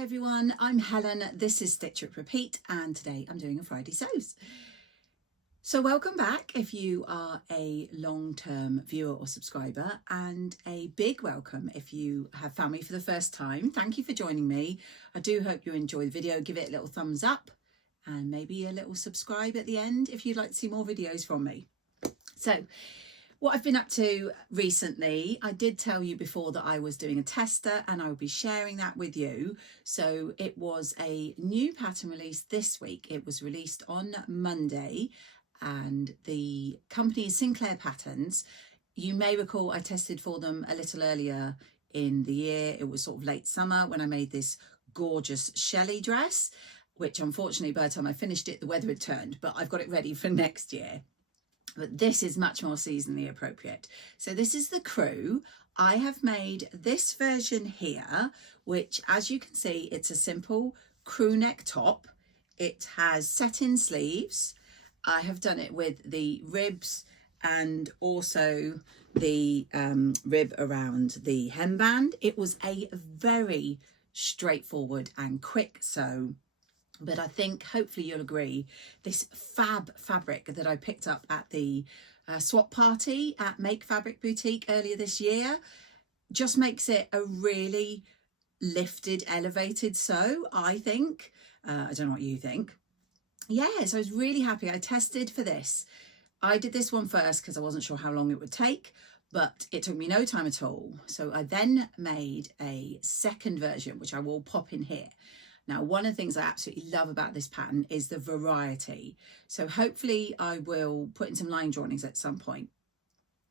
Hi everyone, I'm Helen, this is Stitch Rip Repeat, and today I'm doing a Friday sews. So welcome back if you are a long-term viewer or subscriber, and a big welcome if you have found me for the first time. Thank you for joining me. I do hope you enjoy the video. Give it a little thumbs up and maybe a little subscribe at the end if you'd like to see more videos from me. So what I've been up to recently, I did tell you before that I was doing a tester and I will be sharing that with you. So it was a new pattern release this week. It was released on Monday and the company is SinclairPatterns. You may recall I tested for them a little earlier in the year. It was sort of late summer when I made this gorgeous Shelley dress, which unfortunately by the time I finished it, the weather had turned, but I've got it ready for next year. But this is much more seasonally appropriate. So this is the crew. I have made this version here, which as you can see, it's a simple crew neck top. It has set-in sleeves. I have done it with the ribs and also the rib around the hemband. It was a very straightforward and quick sew. But I think hopefully you'll agree, this fab fabric that I picked up at the swap party at Make Fabric Boutique earlier this year just makes it a really lifted, elevated sew, I think. I don't know what you think. Yeah, so I was really happy. I tested for this. I did this one first because I wasn't sure how long it would take, but it took me no time at all. So I then made a second version, which I will pop in here. Now, one of the things I absolutely love about this pattern is the variety. So hopefully I will put in some line drawings at some point.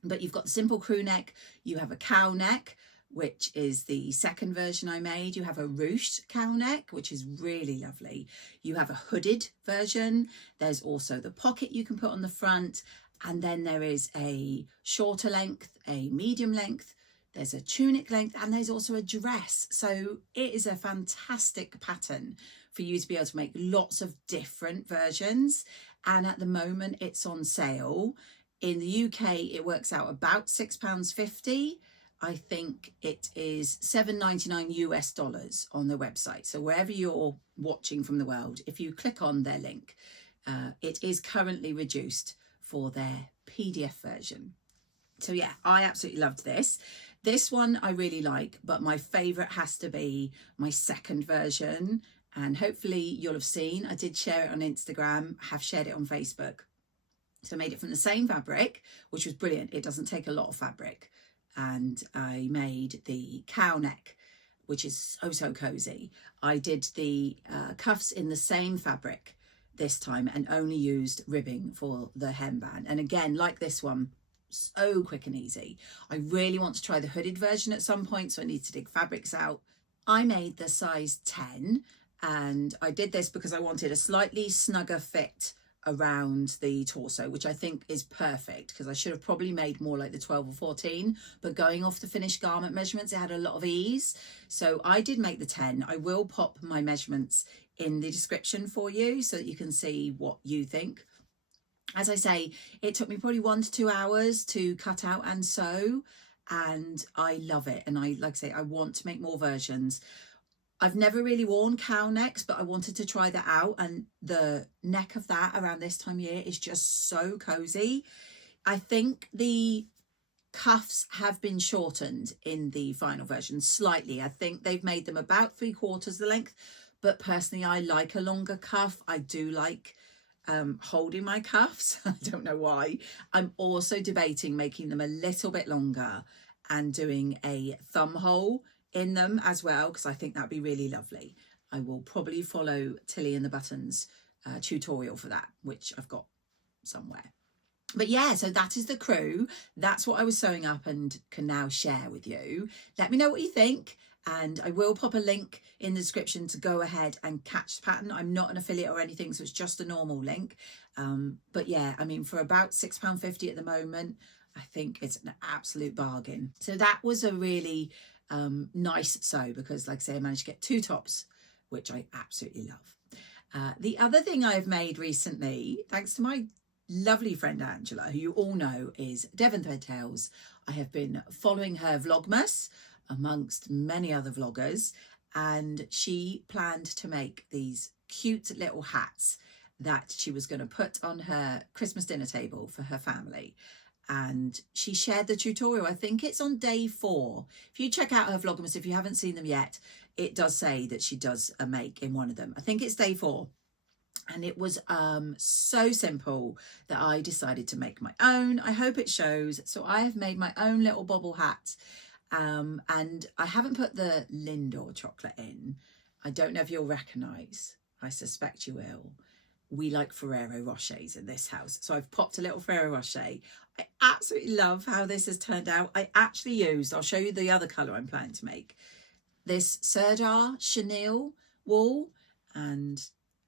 But you've got the simple crew neck, you have a cow neck, which is the second version I made. You have a ruched cow neck, which is really lovely. You have a hooded version. There's also the pocket you can put on the front. And then there is a shorter length, a medium length, there's a tunic length, and there's also a dress. So it is a fantastic pattern for you to be able to make lots of different versions. And at the moment it's on sale. In the UK, it works out about £6.50. I think it is $7.99 US on the website. So wherever you're watching from the world, if you click on their link, it is currently reduced for their PDF version. So yeah, I absolutely loved this. This one I really like, but my favourite has to be my second version. And hopefully you'll have seen, I did share it on Instagram, have shared it on Facebook. So I made it from the same fabric, which was brilliant. It doesn't take a lot of fabric. And I made the cow neck, which is so cozy. I did the cuffs in the same fabric this time and only used ribbing for the hemband. And again, like this one, so quick and easy. I really want to try the hooded version at some point, so I need to dig fabrics out. I made the size 10 and I did this because I wanted a slightly snugger fit around the torso, which I think is perfect because I should have probably made more like the 12 or 14, but going off the finished garment measurements, it had a lot of ease. So I did make the 10. I will pop my measurements in the description for you so that you can see what you think. As I say, it took me probably 1 to 2 hours to cut out and sew, and I love it. And like I say, I want to make more versions. I've never really worn cow necks, but I wanted to try that out. And the neck of that around this time of year is just so cozy. I think the cuffs have been shortened in the final version slightly. I think they've made them about 3/4 the length, but personally, I like a longer cuff. I do like holding my cuffs. I don't know why. I'm also debating making them a little bit longer and doing a thumb hole in them as well, because I think that'd be really lovely. I will probably follow Tilly and the Buttons tutorial for that, which I've got somewhere. But yeah, so that is the crew. That's what I was sewing up and can now share with you. Let me know what you think. And I will pop a link in the description to go ahead and catch the pattern. I'm not an affiliate or anything, so it's just a normal link. But yeah, I mean, for about £6.50 at the moment, I think it's an absolute bargain. So that was a really nice sew because, like I say, I managed to get 2 tops, which I absolutely love. The other thing I've made recently, thanks to my lovely friend Angela, who you all know is Devon Thread Tales. I have been following her Vlogmas amongst many other vloggers, and she planned to make these cute little hats that she was going to put on her Christmas dinner table for her family. And she shared the tutorial. I think it's on day 4. If you check out her Vlogmas, if you haven't seen them yet, it does say that she does a make in one of them. I think it's day 4. And it was so simple that I decided to make my own. I hope it shows. So I have made my own little bobble hat. And I haven't put the Lindor chocolate in. I don't know if you'll recognise. I suspect you will. We like Ferrero Rochers in this house. So I've popped a little Ferrero Rocher. I absolutely love how this has turned out. I actually used, I'll show you the other colour I'm planning to make, this Serdar chenille wool. And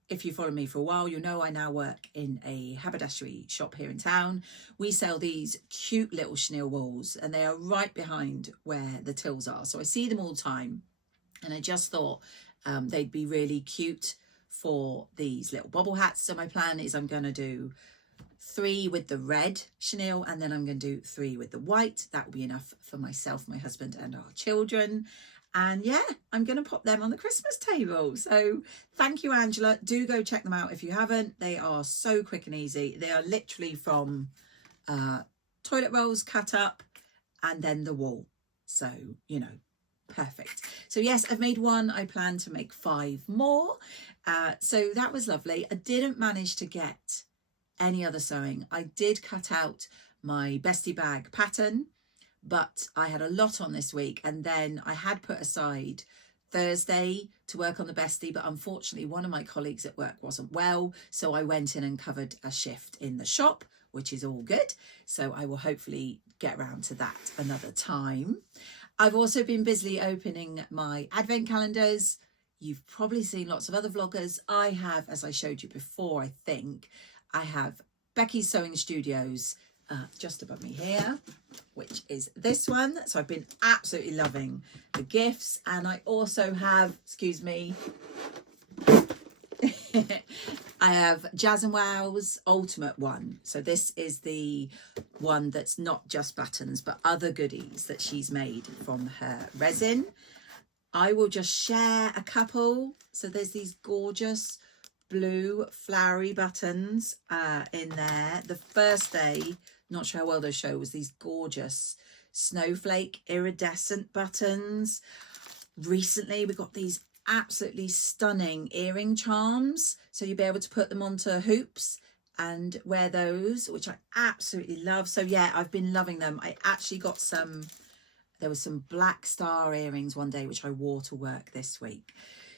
if you follow me for a while, you'll know I now work in a haberdashery shop here in town. We sell these cute little chenille wools, and they are right behind where the tills are. So I see them all the time. And I just thought they'd be really cute for these little bobble hats. So my plan is I'm going to do 3 with the red chenille, and then I'm going to do 3 with the white. That will be enough for myself, my husband and our children. And yeah, I'm going to pop them on the Christmas table. So thank you, Angela. Do go check them out if you haven't. They are so quick and easy. They are literally from toilet rolls cut up and then the wool. So, you know, perfect. So yes, I've made 1. I plan to make 5 more. So that was lovely. I didn't manage to get any other sewing. I did cut out my Bestie bag pattern, but I had a lot on this week, and then I had put aside Thursday to work on the Bestie, but unfortunately one of my colleagues at work wasn't well, so I went in and covered a shift in the shop, which is all good. So I will hopefully get around to that another time. I've also been busily opening my advent calendars. You've probably seen lots of other vloggers. I have, as I showed you before, I think, I have Becky's Sewing Studios just above me here, which is this one. So I've been absolutely loving the gifts. And I also have, excuse me, I have Jazz and Wow's Ultimate one. So this is the one that's not just buttons, but other goodies that she's made from her resin. I will just share a couple. So there's these gorgeous blue flowery buttons in there. The first day, not sure how well those show, was these gorgeous snowflake iridescent buttons. Recently, we got these absolutely stunning earring charms. So you'll be able to put them onto hoops and wear those, which I absolutely love. So yeah, I've been loving them. I actually got some, there was some black star earrings one day, which I wore to work this week.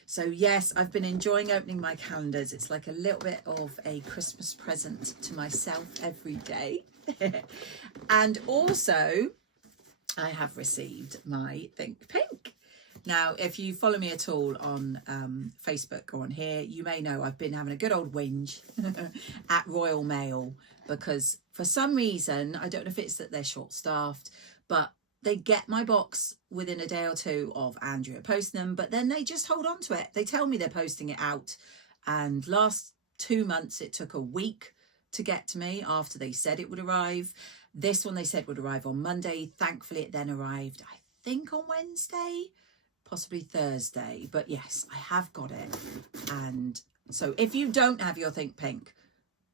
So yes, I've been enjoying opening my calendars. It's like a little bit of a Christmas present to myself every day. And also, I have received my Think Pink. Now, if you follow me at all on Facebook or on here, you may know I've been having a good old whinge at Royal Mail, because for some reason, I don't know if it's that they're short-staffed, but they get my box within a day or two of Andrea posting them, but then they just hold on to it. They tell me they're posting it out. And last 2 months, it took a week to get to me after they said it would arrive. This one they said would arrive on Monday. Thankfully, it then arrived, I think, on Wednesday, possibly Thursday. But yes, I have got it. And so if you don't have your Think Pink,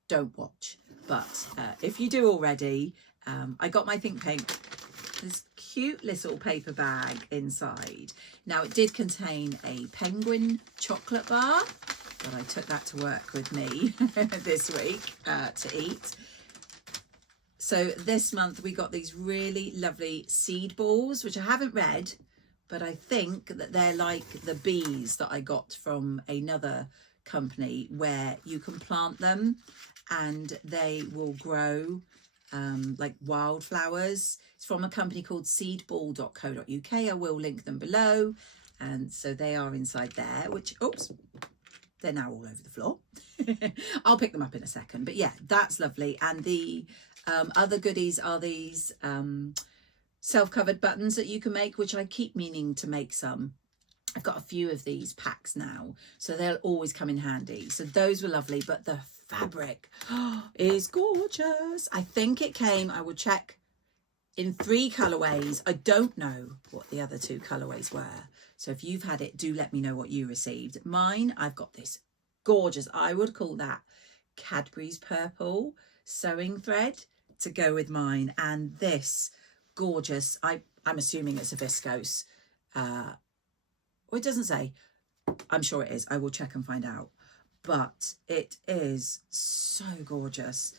don't watch. But if you do already, I got my Think Pink. This cute little paper bag inside. Now, it did contain a penguin chocolate bar, but I took that to work with me this week to eat. So this month we got these really lovely seed balls, which I haven't read, but I think that they're like the bees that I got from another company, where you can plant them and they will grow like wildflowers. It's from a company called seedball.co.uk. I will link them below. And so they are inside there, which, oops, they're now all over the floor. I'll pick them up in a second. But yeah, that's lovely. And the other goodies are these self-covered buttons that you can make, which I keep meaning to make some. I've got a few of these packs now, so they'll always come in handy. So those were lovely, but the fabric is gorgeous. I think it came, I will check in 3 colourways. I don't know what the other 2 colourways were. So if you've had it, do let me know what you received. Mine, I've got this gorgeous, I would call that Cadbury's purple sewing thread to go with mine. And this gorgeous, I'm assuming it's a viscose. Well, it doesn't say. I'm sure it is. I will check and find out. But it is so gorgeous.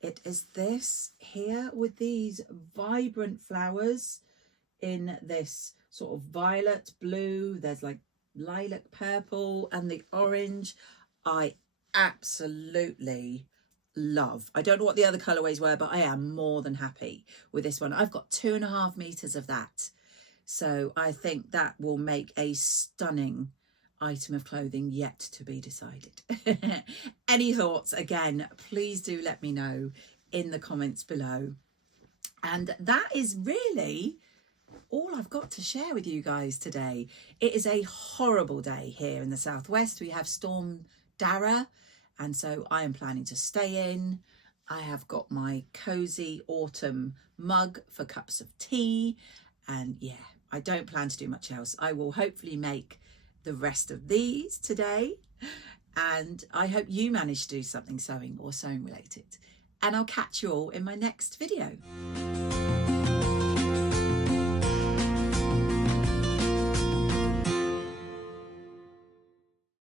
It is this here with these vibrant flowers in this sort of violet blue. There's like lilac purple and the orange. I absolutely love. I don't know what the other colorways were, but I am more than happy with this one. I've got 2.5 meters of that. So I think that will make a stunning item of clothing yet to be decided. Any thoughts? Again, please do let me know in the comments below. And that is really all I've got to share with you guys today. It is a horrible day here in the southwest. We have Storm Dara, and so I am planning to stay in. I have got my cozy autumn mug for cups of tea, and yeah, I don't plan to do much else. I will hopefully make the rest of these today, and I hope you manage to do something sewing or sewing related, and I'll catch you all in my next video.